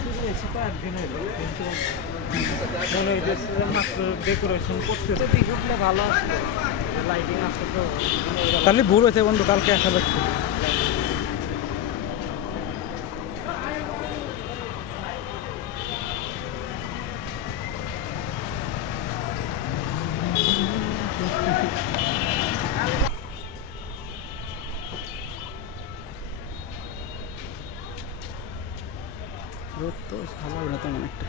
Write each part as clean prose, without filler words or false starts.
শুরু হয়েছে কয়েকদিন হলো, কিন্তু মনে হইতেছে যে মাত্র ডেকোরেশন করতে উঠলে ভালো আসতো, লাইটিং আসতো তো। তাহলে ভুল হয়েছে বন্ধু, কালকে আসা লাগছে। রোদ তো ভালো হবে না তেমন একটা।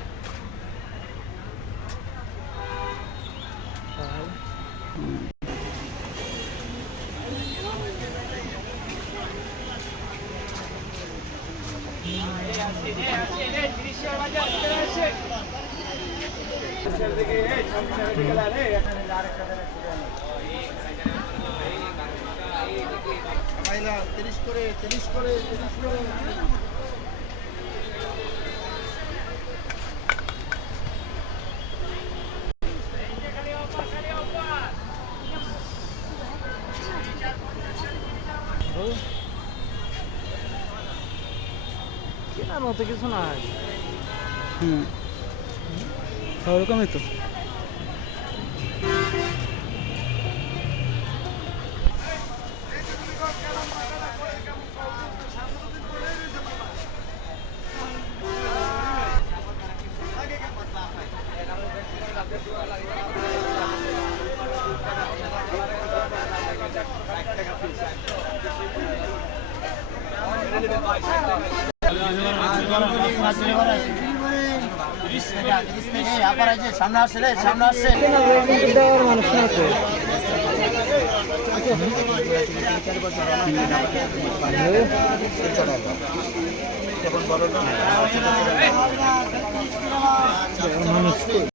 কেনার মতো কিছু নাই। ওরকমই তো। সামনে আসছে রে, সামনে আসছে। দেওয়ার মানুষ না তো। মানুষ